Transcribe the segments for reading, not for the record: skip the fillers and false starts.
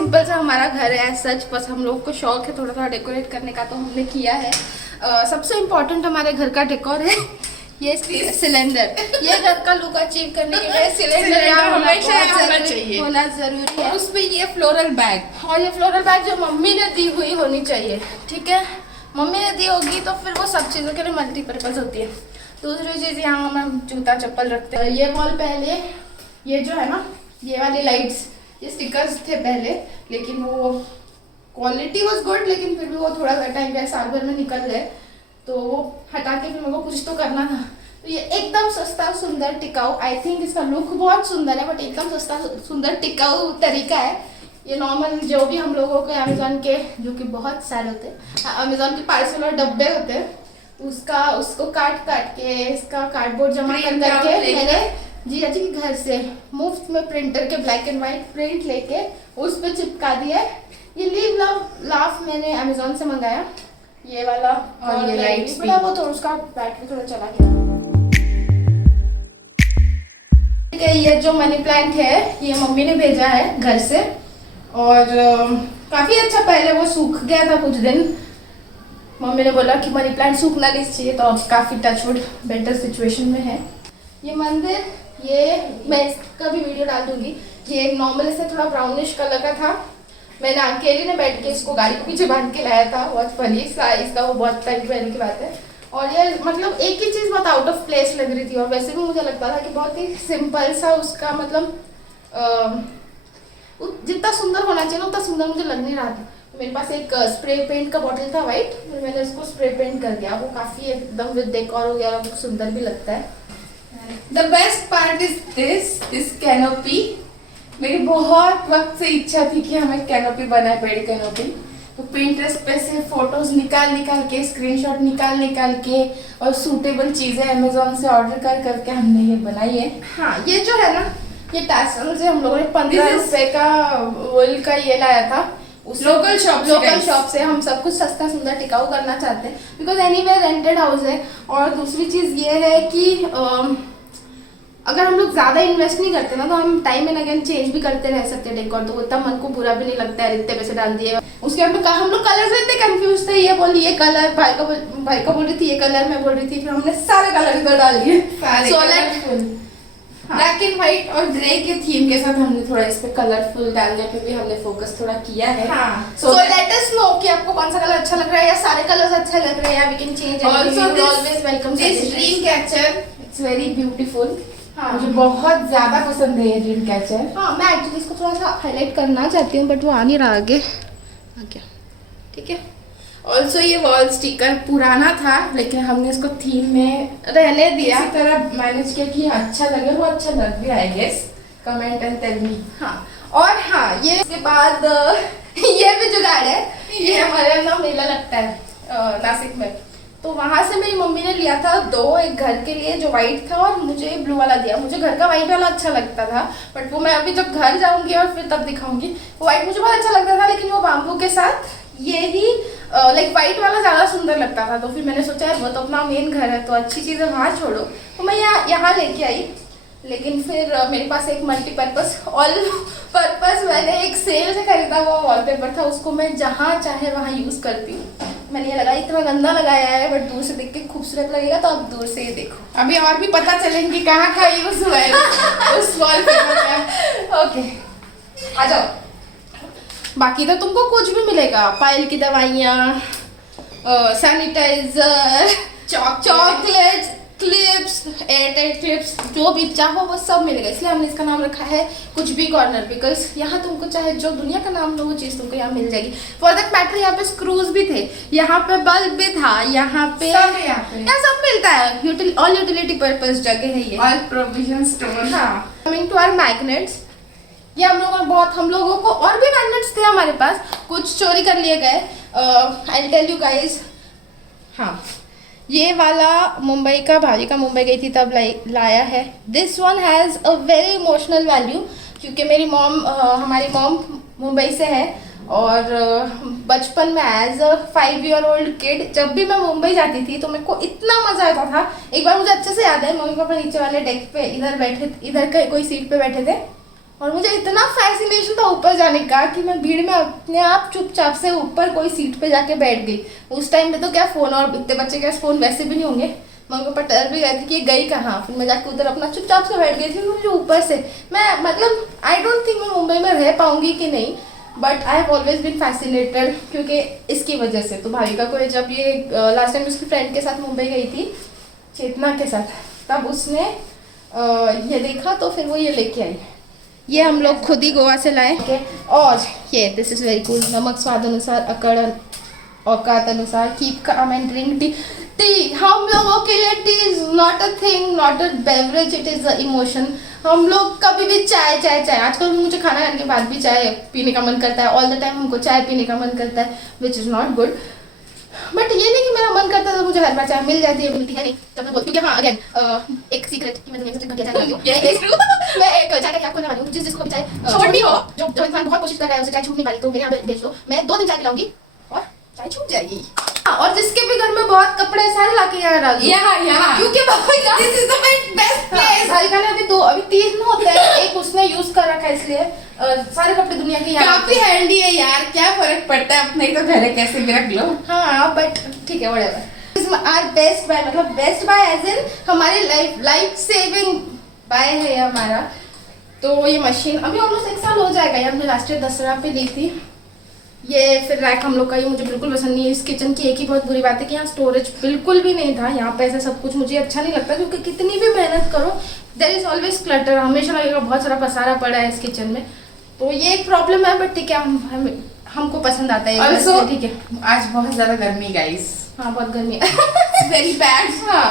Simple सा हमारा घर है सच, बस हम लोग को शौक है थोड़ा थोड़ा डेकोरेट करने का, तो हमने किया है। सबसे इम्पोर्टेंट हमारे घर का डेकोर है ये सिलेंडर। ये घर का लुक अचीव करने के लिए सिलेंडर हमेशा होना जरूरी है। उसमें ये फ्लोरल बैग, और ये फ्लोरल बैग जो मम्मी ने दी हुई होनी चाहिए, ठीक है। मम्मी ने दी होगी तो फिर वो सब चीज़ों के लिए मल्टीपर्पज होती है। दूसरी चीज़ यहाँ हम जूता चप्पल रखते हैं। ये वॉल पहले ये जो है ना, ये वाली लाइट्स, ये स्टिकर्स थे पहले, लेकिन वो क्वालिटी वॉज गुड, लेकिन फिर भी वो थोड़ा सा टाइम गया, साल भर में निकल गए, तो वो हटा के फिर मेरे को कुछ तो करना था। तो ये एकदम सस्ता सुंदर टिकाऊ, आई थिंक इसका लुक बहुत सुंदर है, बट एकदम सस्ता सुंदर टिकाऊ तरीका है। ये नॉर्मल जो भी हम लोगों को अमेजोन के, जो कि बहुत सारे होते हैं, अमेजोन के पार्सल और डब्बे होते हैं, उसको काट के इसका कार्डबोर्ड जमा करके मैंने जी जी के घर से मुफ्त में प्रिंटर के ब्लैक एंड व्हाइट प्रिंट लेके उस पर चिपका दिया। ये लिव लव लाफ मैंने अमेजोन से मंगाया, ये वाला, और ये लाइट्स भी, वो तो उसका बैटरी थोड़ा चला गया। ये जो मनी प्लांट है ये मम्मी ने भेजा है घर से, और काफी अच्छा, पहले वो सूख गया था कुछ दिन, मम्मी ने बोला कि मनी प्लांट सूखना नहीं चाहिए, तो अब काफी टचवुड बेटर सिचुएशन में है। ये मंदिर, ये मैं इसका भी वीडियो डाल दूंगी। ये नॉर्मल से थोड़ा ब्राउनिश कलर का था, मैंने अकेले ने बैठ के इसको गाड़ी के पीछे बांध के लाया था, बहुत फनी सा इसका, वो बहुत टाइम पहले की बात है। और ये मतलब एक ही चीज़ बहुत आउट ऑफ प्लेस लग रही थी, और वैसे भी मुझे लगता था कि बहुत ही सिंपल सा उसका मतलब जितना सुंदर होना चाहिए उतना सुंदर मुझे लग नहीं रहा था। तो मेरे पास एक स्प्रे पेंट का बॉटल था वाइट, मैंने उसको स्प्रे पेंट कर दिया, वो काफ़ी एकदम विद डेकोर वगैरह सुंदर भी लगता है। The best part is this canopy. मेरी बहुत वक्त से इच्छा थी कि हमें कैनोपी बनाए, पेड़ कैनोपी। तो पिंटरेस्ट पे से फोटोज निकाल के, स्क्रीनशॉट निकाल के, और सूटेबल चीजें अमेजोन से ऑर्डर करके हमने ये बनाई है। हाँ, ये जो है ना, ये टैसल से हम लोगों ने 15 रुपए का वुल का ये लाया था, उस लोकल शॉप से। हम सब कुछ सस्ता सुंदर टिकाऊ करना चाहते हैं, बिकॉज एनीवे रेंटेड हाउस है। और दूसरी चीज ये है कि अगर हम लोग ज्यादा इन्वेस्ट नहीं करते ना, तो हम टाइम एंड अगेन चेंज भी करते रह सकते हैं डेकोर, तो उतना मन को बुरा भी नहीं लगता है इतने पैसे डाल दिए। उसके बाद हम लोग कलर से इतने कंफ्यूज थे, ये बोली ये कलर, भाई का बोल रही थी ये कलर, मैं बोल रही थी, फिर हमने सारे कलर इधर डाल दिए, ब्लैक एंड व्हाइट और ग्रे के थीम के साथ हमने थोड़ा इस पे कलरफुल डालने पे भी हमने फोकस थोड़ा किया है। सो लेट अस नो कि आपको कौन सा कलर अच्छा लग रहा है, या सारे कलर्स अच्छा लग रहे हैं, या we can change. Also always welcome this dream catcher, it's very beautiful. हाँ, मुझे बहुत ज्यादा पसंद है ये ड्रीम कैचर। हाँ, मैं एक्चुअली इसको थोड़ा सा हाईलाइट करना चाहती हूँ, बट वो आ नहीं रहा आगे, आ गया, ठीक है। ऑल्सो ये वॉल स्टिकर पुराना था, लेकिन हमने इसको थीम में रहने दिया, इसी तरह मैनेज किया कि अच्छा लगे, वो अच्छा लग भी I guess. Comment and tell me. हाँ, और हाँ, ये इसके बाद ये भी जुगाड़ है, ये हमारे ना मेला लगता है नासिक में, तो वहाँ से मेरी मम्मी ने लिया था दो, एक घर के लिए जो वाइट था, और मुझे ब्लू वाला दिया। मुझे घर का वाइट वाला अच्छा लगता था, बट वो मैं अभी जब घर जाऊंगी और फिर तब दिखाऊंगी। वो वाइट मुझे बहुत अच्छा लगता था, लेकिन वो बाम्बू के साथ ये ही लाइक वाइट वाला ज़्यादा सुंदर लगता था। तो फिर मैंने सोचा वो तो अपना मेन घर है, तो अच्छी चीज़ें वहाँ छोड़ो, तो मैं यहाँ लेके आई। लेकिन फिर मेरे पास एक मल्टीपर्पज़ ऑल पर्पज़ मैंने एक सेल से खरीदा हुआ वॉलपेपर था, उसको मैं जहाँ चाहे वहाँ यूज़ करती हूँ। मैंने ये लगाया, इतना गंदा लगाया है, बट दूर से देख के खूबसूरत लगेगा, तो आप दूर से ही देखो। अभी और भी पता चलेंगे कहाँ का यूज हुआ है उस वॉलपेपर का। ओके, आ जाओ। बाकी तो तुमको कुछ भी मिलेगा, पायल की दवाइयाँ, sanitiser, chocolates, clips, airtight clips, जो भी चाहो वो सब मिलेगा। इसलिए हमने इसका नाम रखा है कुछ भी कॉर्नर, बिकॉज यहाँ तुमको चाहे जो दुनिया का नाम लो वो चीज़ तुमको यहाँ मिल जाएगी। फॉर दैट मैटर यहाँ पे स्क्रूज भी थे, यहाँ पे बल्ब भी था, यहाँ पे सब मिलता है। ऑल यूटिलिटी पर्पज जगह है ये, ऑल प्रोविजन स्टोर। हाँ, कमिंग टू आवर मैग्नेट्स, ये हम लोगों को और भी मैग्नेट्स थे हमारे पास, कुछ चोरी कर लिए गए। I tell you guys. हाँ, ये वाला मुंबई का, भाभी का मुंबई गई थी तब लाया है। This one has a very emotional value, क्योंकि हमारी मॉम मुंबई से है, और बचपन में as a 5 year old kid जब भी मैं मुंबई जाती थी तो मेरे को इतना मजा आता था। एक बार मुझे अच्छे से याद है, मम्मी पापा नीचे वाले डेस्क पे इधर बैठे, इधर कोई सीट पे बैठे थे, और मुझे इतना फैसिनेशन था ऊपर जाने का कि मैं भीड़ में अपने आप चुपचाप से ऊपर कोई सीट पे जाके बैठ गई। उस टाइम पे तो क्या फ़ोन, और इतने बच्चे के पास फ़ोन वैसे भी नहीं होंगे, मैं उनके ऊपर डर भी गई थी कि ये गई कहाँ। फिर मैं जाके उधर अपना चुपचाप से बैठ गई थी। मुझे ऊपर से मैं मतलब आई डोंट थिंक मैं मुंबई में रह पाऊंगी कि नहीं, but I have always been fascinated क्योंकि इसकी वजह से। तो भाविका को जब ये लास्ट टाइम उसकी फ्रेंड के साथ मुंबई गई थी चेतना के साथ, तब उसने ये देखा तो फिर वो ये लेके आई। ये हम लोग खुद ही गोवा से लाए okay? और ये दिस इज वेरी कूल। नमक स्वाद अनुसार, अकड़ औकात अनुसार, keep calm and drink tea. T हम लोगों के लिए T is not a thing, not a beverage, it is a emotion. हम लोग कभी भी चाय चाय चाय, आजकल मुझे खाना खाने के बाद भी चाय पीने का मन करता है। ऑल द टाइम हमको चाय पीने का मन करता है, which is not good. But ये नहीं कि मेरा मन करता तो मुझे हर बार चाय मिल जाती है, मिलती है नहीं। जब मैं बोलती हूँ हाँ अगेन एक सीक्रेट कि मैं सबसे घटिया चाय बनाती हूँ। मैं एक चाय का आपको नहीं हूँ, जिसको भी चाय छोड़नी हो, जो इंसान बहुत कोशिश कर रहा है उसे चाय छूट नहीं पाई, तो मेरे यहाँ भेज दो, मैं 2 दिन चाय पिलाऊंगी और चाय छूट जाएगी। और जिसके भी घर में बहुत कपड़े सारे लाके यहाँ डाल दो, यहाँ क्योंकि Bhavika this is the best place. Bhavika ने अभी 3 होते हैं, एक उसने यूज कर रखा है, इसलिए सारे कपड़े दुनिया के यहाँ काफी हैंडी है यार, क्या फर्क पड़ता है, अपने ही तो घर है, कैसे भी रख लो। हाँ बट ठीक है व्हाटएवर। आवर बेस्ट बाय, मतलब बेस्ट बाय एज इन हमारी लाइफ सेविंग बाय है हमारा। तो ये मशीन अभी ऑलमोस्ट 1 साल हो जाएगा, ये हमने लास्ट ईयर दसरा पे ली थी। ये फिर रैक हम लोग का, ये मुझे बिल्कुल पसंद नहीं है। इस किचन की एक ही बहुत बुरी बात है कि यहाँ स्टोरेज बिल्कुल भी नहीं था। यहाँ पे ऐसा सब कुछ मुझे अच्छा नहीं लगता क्योंकि कितनी भी मेहनत करो देयर इज ऑलवेज क्लटर, हमेशा लगेगा बहुत सारा पसारा पड़ा है इस किचन में। तो ये एक प्रॉब्लम है, बट ठीक है हमको पसंद आता है। Also, ठीक है आज बहुत ज्यादा गर्मी गाइस। हाँ बहुत गर्मी है वेरी बैड। हाँ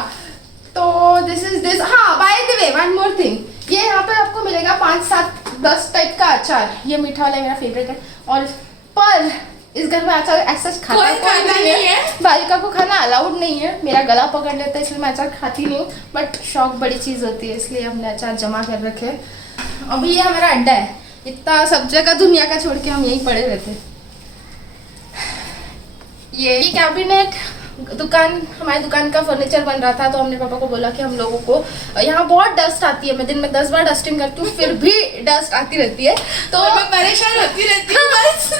तो दिस इज दिस। हाँ by the way one more thing, ये यहाँ पे आपको मिलेगा 5, 7, 10 टाइप का अचार। ये मीठा वाला मेरा फेवरेट है। और पर इस घर में अचार ऐसा खाता नहीं है। भाविका को खाना अलाउड नहीं है, मेरा गला पकड़ लेता है, इसलिए मैं अचार खाती नहीं हूँ। बट शौक बड़ी चीज़ होती है, इसलिए हमने अचार जमा कर रखे। अभी ये हमारा अड्डा है, इतना सब जगह दुनिया का छोड़ के हम यहीं पड़े रहते। ये कैबिनेट दुकान, हमारी दुकान का फर्नीचर बन रहा था, तो हमने पापा को बोला कि हम लोगों को यहाँ बहुत डस्ट आती है, मैं दिन में 10 बार डस्टिंग करती हूँ फिर भी डस्ट आती रहती है, तो मैं परेशान होती रहती हूँ बस।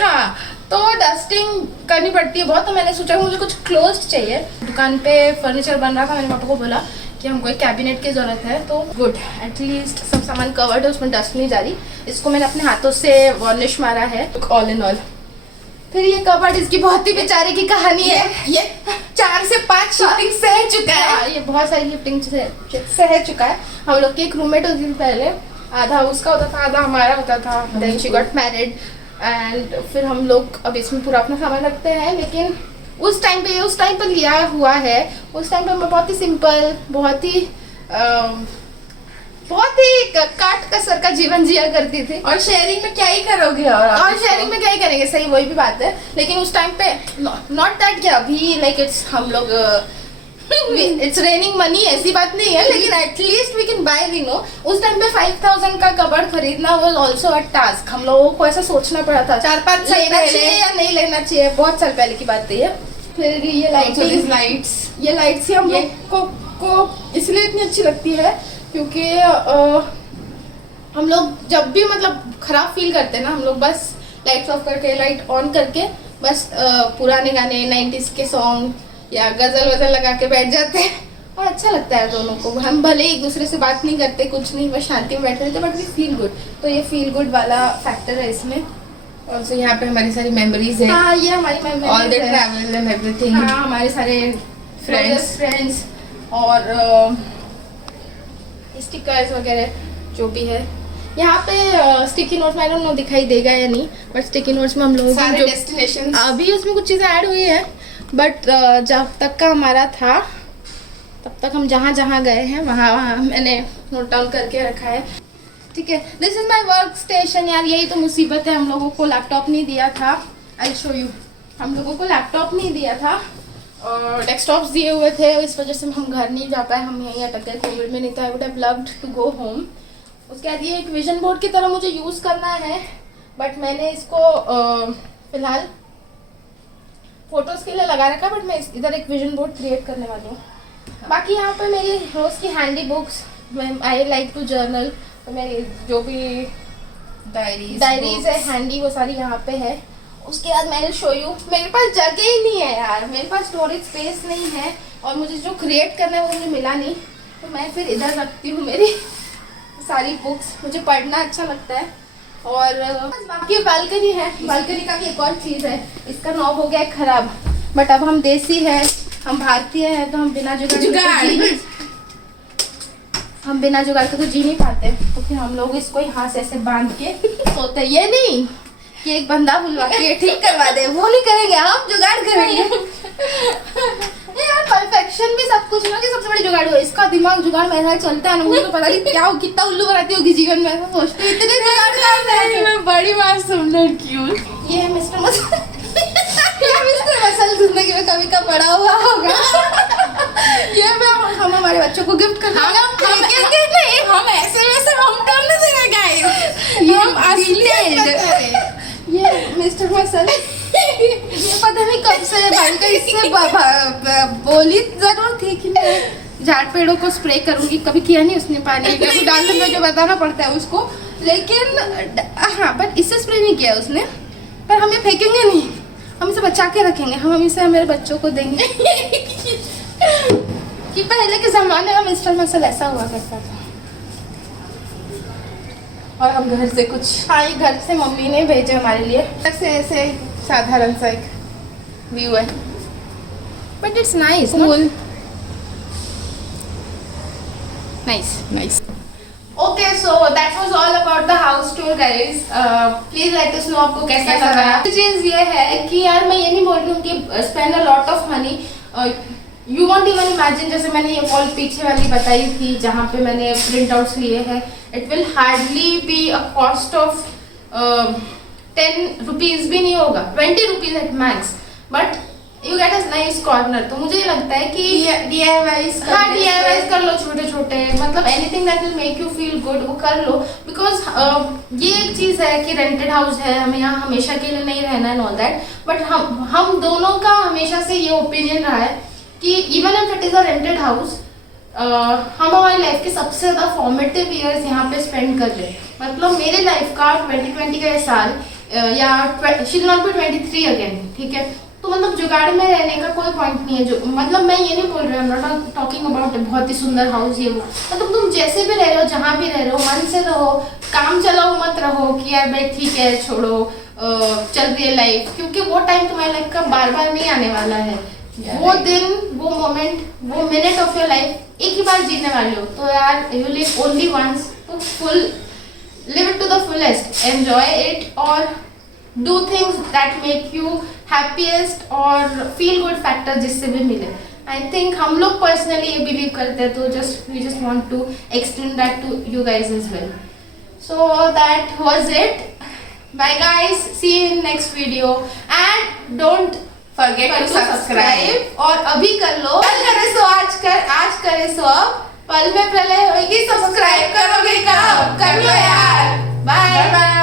हाँ तो डस्टिंग करनी पड़ती है बहुत। तो मैंने सोचा मुझे कुछ क्लोज्ड चाहिए। दुकान पे फर्नीचर बन रहा था, मैंने पापा को बोला कि हमको एक कैबिनेट की ज़रूरत है। तो गुड, एटलीस्ट सब सामान कवर्ड है, उसमें डस्ट नहीं जा रही। इसको मैंने अपने हाथों से वार्निश मारा है ऑल इन ऑल। फिर ये कवर्ड, इसकी बहुत ही बेचारे की कहानी है। ये 4 से 5 शिफ्टिंग सह चुका है। ये बहुत सारी शिफ्टिंग सह चुका है। हम लोग की एक रूममेट होती थी पहले, आधा उसका होता था आधा हमारा होता था। Then she got married and फिर हम लोग अब इसमें पूरा अपना सामान रखते हैं। लेकिन उस टाइम पे लिया हुआ है, उस टाइम पे मैं बहुत ही सिंपल, बहुत ही काट कसर का जीवन जिया करती थी। और शेयरिंग में क्या ही करोगे, और शेयरिंग में क्या ही करेंगे, सही वही भी बात है। लेकिन उस टाइम पे नॉट दैट क्या अभी लाइक इट्स हम लोग इट्स रेनिंग मनी, ऐसी बात नहीं है, लेकिन at least we can buy we know. उस टाइम पे 5000 का कबर्ड खरीदना वाज आल्सो अ टास्क। हम लोगों को ऐसा सोचना पड़ा था 4-5 साल लेना चाहिए या नहीं लेना चाहिए, बहुत साल पहले की बात है ये। फिर ये लाइट्स ही हम लोग को इसलिए इतनी अच्छी लगती है क्योंकि हम लोग जब भी मतलब खराब फील करते हैं ना, हम लोग बस लाइट्स ऑफ करके लाइट ऑन करके बस पुराने गाने 90s के सॉन्ग या गजल वजल लगा के बैठ जाते हैं और अच्छा लगता है दोनों को। हम भले एक दूसरे से बात नहीं करते, कुछ नहीं, बस शांति में बैठे रहते, बट वी फील गुड। तो ये फील गुड वाला फैक्टर है इसमें। और so, यहाँ पे हमारी सारी मेमोरीज है। हाँ ये हमारी memories all the travel and everything. हाँ हमारे सारे फ्रेंड्स और स्टिकर्स वगैरह जो भी है। यहाँ पे sticky notes I don't know दिखाई देगा या नहीं, बट स्टिकी नोट्स में हम लोग सारे डेस्टिनेशन, अभी उसमें कुछ चीज़ें ऐड हुई है, बट जब तक का हमारा था तब तक हम जहाँ जहाँ गए हैं वहाँ मैंने नोट डाउन करके रखा है। ठीक है, this is my work station. यार यही तो मुसीबत है, हम लोगों को लैपटॉप नहीं दिया था। आई शो यू, हम लोगों को लैपटॉप नहीं दिया था और डेस्कटॉप्स दिए हुए थे, इस वजह से हम घर नहीं जा पाए, हम यहीं अटक गए कोविड में। नहीं तो I would have loved to go home. उसके बाद ये एक विजन बोर्ड की तरह मुझे यूज़ करना है, बट मैंने इसको फिलहाल फोटोज़ के लिए लगा रखा, बट मैं इधर एक विजन बोर्ड क्रिएट करने वाली हूँ। बाकी यहाँ पे मेरी रोज़ की handy books, I like to journal, तो मेरी जो भी डायरीज है हैंडी वो सारी यहाँ पे है। उसके बाद मैंने शो यू, मेरे पास जगह ही नहीं है यार, मेरे पास स्टोरेज स्पेस नहीं है और मुझे जो क्रिएट करना है वो मुझे मिला नहीं, तो मैं फिर इधर रखती हूँ मेरी सारी बुक्स। मुझे पढ़ना अच्छा लगता है। और बाकी बालकनी है, बालकनी का भी एक और चीज़ है, इसका नॉब हो गया है खराब, बट अब हम देसी है, हम भारतीय है, तो हम बिना जुगाड़ के तो जी नहीं पाते, तो फिर हम लोग इसको यहाँ से ऐसे बांध के सोते। ये नहीं कि एक बंदा बुलवा के ठीक करवा दे, वो नहीं करेंगे, हम जुगाड़ करेंगे। यार परफेक्शन भी सब कुछ ना कि सबसे बड़ी जुगाड़ हो, इसका दिमाग जुगाड़ में ऐसा चलता है ना, मुझे तो पता नहीं क्या कितना उल्लू बनाती होगी जीवन में, ऐसा सोचती हूँ इतने जुगाड़ मैं बड़ी मासूम लड़की हूँ। ये है मिस्टर मसल। ये मिस्टर मसल जिंदगी में कभी का बड़ा हुआ होगा। ये मैं हम हमारे बच्चों को गिफ्ट करना, हम ऐसे वैसे हम कर नहीं देंगे गाइस, हम असली ये मिस्टर मसल ये पता नहीं कब से भाई का इससे बोली जरूर थी कि मैं झाड़ पेड़ों को स्प्रे करूंगी, कभी किया नहीं उसने, पानी कभी डालने में जो बताना पड़ता है उसको, लेकिन हाँ बट इससे स्प्रे नहीं किया उसने। पर हम ये फेंकेंगे नहीं, हम इसे बचा के रखेंगे, हम इसे मेरे बच्चों को देंगे। कि पहले के ज़माने में मिस्टर मसल ऐसा हुआ करता था। और हम घर से कुछ, हाँ ये घर से मम्मी ने भेजे हमारे लिए, ऐसे ऐसे साधारण सा एक व्यू है, but it's nice cool, nice. Okay, so that was all about the house tour, guys. Please let us know आपको कैसा लगा। चीज़ ये है कि यार मैं ये नहीं बोल रही हूँ कि spend a lot of money. You won't even imagine, जैसे मैंने ये वॉल पीछे वाली बताई थी जहाँ पे मैंने प्रिंट आउट्स लिए हैं, it will hardly be a cost of 10 rupees भी नहीं होगा, 20 rupees at max, but you get a nice corner। तो मुझे ये लगता है कि DIYs कर लो छोटे छोटे, मतलब anything that will make you feel good वो कर लो, because ये एक चीज़ है कि रेंटेड हाउस है, हमें यहाँ हमेशा के लिए नहीं रहना है all that, but हम दोनों का हमेशा से ये ओपिनियन रहा है कि even if it is a rented house, हम हमारी लाइफ के सबसे ज़्यादा फॉर्मेटिव ईयर्स यहाँ पे स्पेंड कर रहे हैं। मतलब मेरे लाइफ का 2020 का ये साल या she will not be 23 again, ठीक है, तो मतलब जुगाड़ में रहने का कोई पॉइंट नहीं है। जो मतलब मैं ये नहीं बोल रही हूँ, नॉट टॉकिंग अबाउट बहुत ही सुंदर हाउस ये वो, मतलब तुम जैसे भी रह रहे हो, जहाँ भी रह रहे हो, मन से रहो, काम चलाओ मत रहो कि यार भाई ठीक है छोड़ो, चल रही है लाइफ, क्योंकि वो टाइम तुम्हारी लाइफ का बार बार नहीं आने वाला है। वो दिन, वो मोमेंट, वो मिनट ऑफ योर लाइफ एक ही बार जीने वाले हो, तो यार यू लिव ओनली वंस, तो full live it to the fullest, enjoy it और do things that make you happiest और फील गुड फैक्टर जिससे भी मिले। आई थिंक हम लोग पर्सनली ये बिलीव करते हैं, तो we just want to extend that to you guys as well. So that was it, bye guys, see you in next video and don't forget to subscribe, और अभी कर लो, कल करे सो आज करे सो अब, पल में प्रलय होगी, सब्सक्राइब करोगे कब, कर लो यार। Bye bye.